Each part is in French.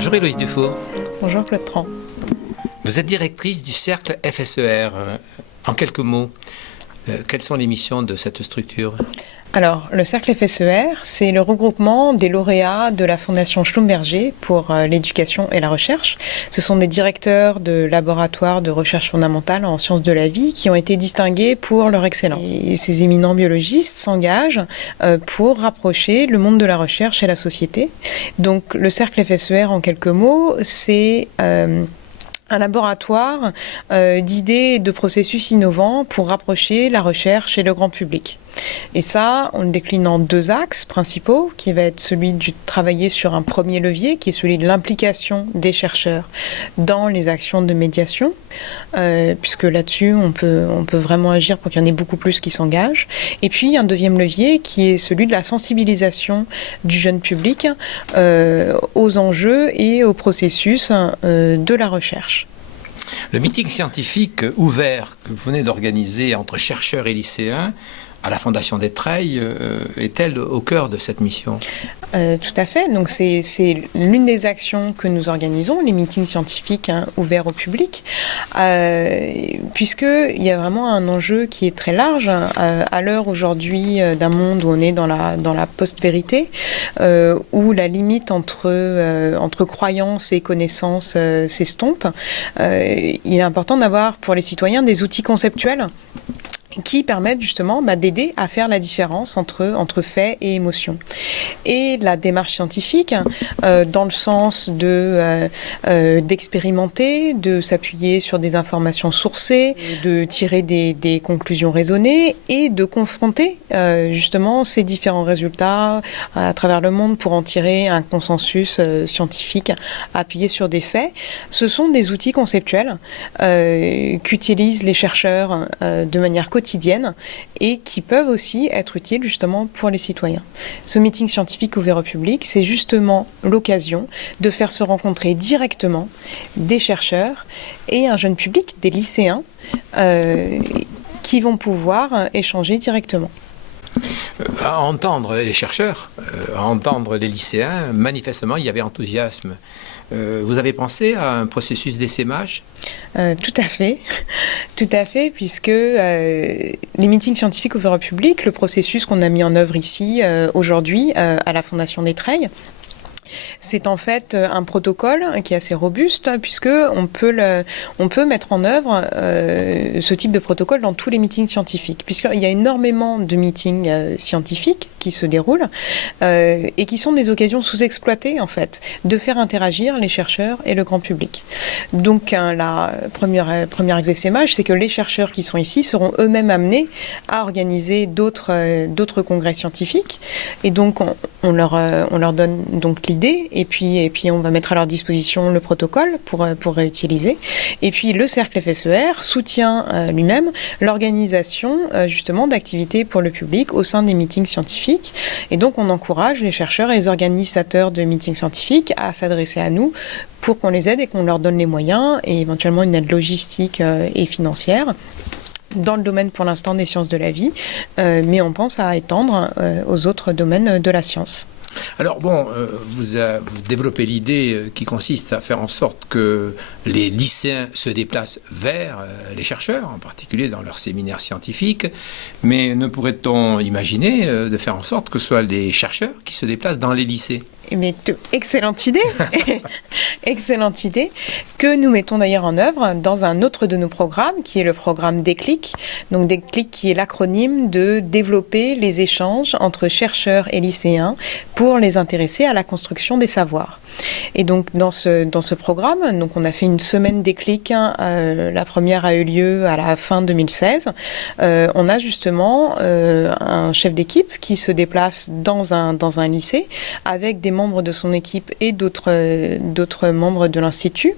Bonjour Héloïse Dufour. Bonjour Claude Tran. Vous êtes directrice du cercle FSER. En quelques mots, quelles sont les missions de cette structure ? Alors, le cercle FSER, c'est le regroupement des lauréats de la Fondation Schlumberger pour l'éducation et la recherche. Ce sont des directeurs de laboratoires de recherche fondamentale en sciences de la vie qui ont été distingués pour leur excellence. Et ces éminents biologistes s'engagent pour rapprocher le monde de la recherche et la société. Donc, le cercle FSER, en quelques mots, c'est un laboratoire d'idées et de processus innovants pour rapprocher la recherche et le grand public. Et ça, on le décline en deux axes principaux, qui va être celui de travailler sur un premier levier, qui est celui de l'implication des chercheurs dans les actions de médiation, puisque là-dessus, on peut vraiment agir pour qu'il y en ait beaucoup plus qui s'engagent. Et puis, un deuxième levier, qui est celui de la sensibilisation du jeune public aux enjeux et aux processus de la recherche. Le meeting scientifique ouvert que vous venez d'organiser entre chercheurs et lycéens à la Fondation des Treilles est-elle au cœur de cette mission ? Tout à fait. Donc c'est l'une des actions que nous organisons, les meetings scientifiques ouverts au public, puisqu'il y a vraiment un enjeu qui est très large à l'heure aujourd'hui d'un monde où on est dans la post-vérité, où la limite entre croyance et connaissance s'estompe. Il est important d'avoir pour les citoyens des outils conceptuels qui permettent justement d'aider à faire la différence entre faits et émotions. Et la démarche scientifique, dans le sens d'expérimenter, de s'appuyer sur des informations sourcées, de tirer des conclusions raisonnées et de confronter justement ces différents résultats à travers le monde pour en tirer un consensus scientifique appuyé sur des faits. Ce sont des outils conceptuels qu'utilisent les chercheurs de manière quotidienne et qui peuvent aussi être utiles justement pour les citoyens. Ce meeting scientifique ouvert au public, c'est justement l'occasion de faire se rencontrer directement des chercheurs et un jeune public, des lycéens, qui vont pouvoir échanger directement. À entendre les chercheurs, à entendre les lycéens, manifestement, il y avait enthousiasme. Vous avez pensé à un processus d'essaimage ? Tout à fait, puisque les meetings scientifiques ouverts au public, le processus qu'on a mis en œuvre ici aujourd'hui à la Fondation des Treilles, c'est en fait un protocole qui est assez robuste puisque on peut mettre en œuvre ce type de protocole dans tous les meetings scientifiques, puisqu'il y a énormément de meetings scientifiques qui se déroulent et qui sont des occasions sous-exploitées en fait de faire interagir les chercheurs et le grand public. Donc la première essaimage, c'est que les chercheurs qui sont ici seront eux-mêmes amenés à organiser d'autres congrès scientifiques et donc on leur donne donc l'idée et puis on va mettre à leur disposition le protocole pour réutiliser. Et puis le cercle FSER soutient lui-même l'organisation justement d'activités pour le public au sein des meetings scientifiques. Et donc on encourage les chercheurs et les organisateurs de meetings scientifiques à s'adresser à nous pour qu'on les aide et qu'on leur donne les moyens et éventuellement une aide logistique et financière dans le domaine pour l'instant des sciences de la vie, mais on pense à étendre aux autres domaines de la science. Alors bon, vous développez l'idée qui consiste à faire en sorte que les lycéens se déplacent vers les chercheurs, en particulier dans leurs séminaires scientifiques, mais ne pourrait-on imaginer de faire en sorte que ce soit les chercheurs qui se déplacent dans les lycées ? Mais excellente idée, excellente idée, que nous mettons d'ailleurs en œuvre dans un autre de nos programmes, qui est le programme Déclic. Donc Déclic qui est l'acronyme de développer les échanges entre chercheurs et lycéens pour les intéresser à la construction des savoirs. Et donc dans ce programme, donc on a fait une semaine Déclic, la première a eu lieu à la fin 2016. On a justement un chef d'équipe qui se déplace dans un lycée avec des membres de son équipe et d'autres membres de l'Institut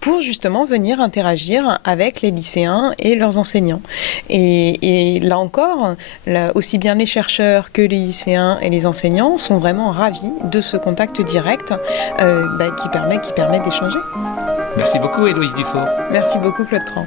pour justement venir interagir avec les lycéens et leurs enseignants. Et là encore, aussi bien les chercheurs que les lycéens et les enseignants sont vraiment ravis de ce contact direct qui permet d'échanger. Merci beaucoup Héloïse Dufour. Merci beaucoup Claude Tran.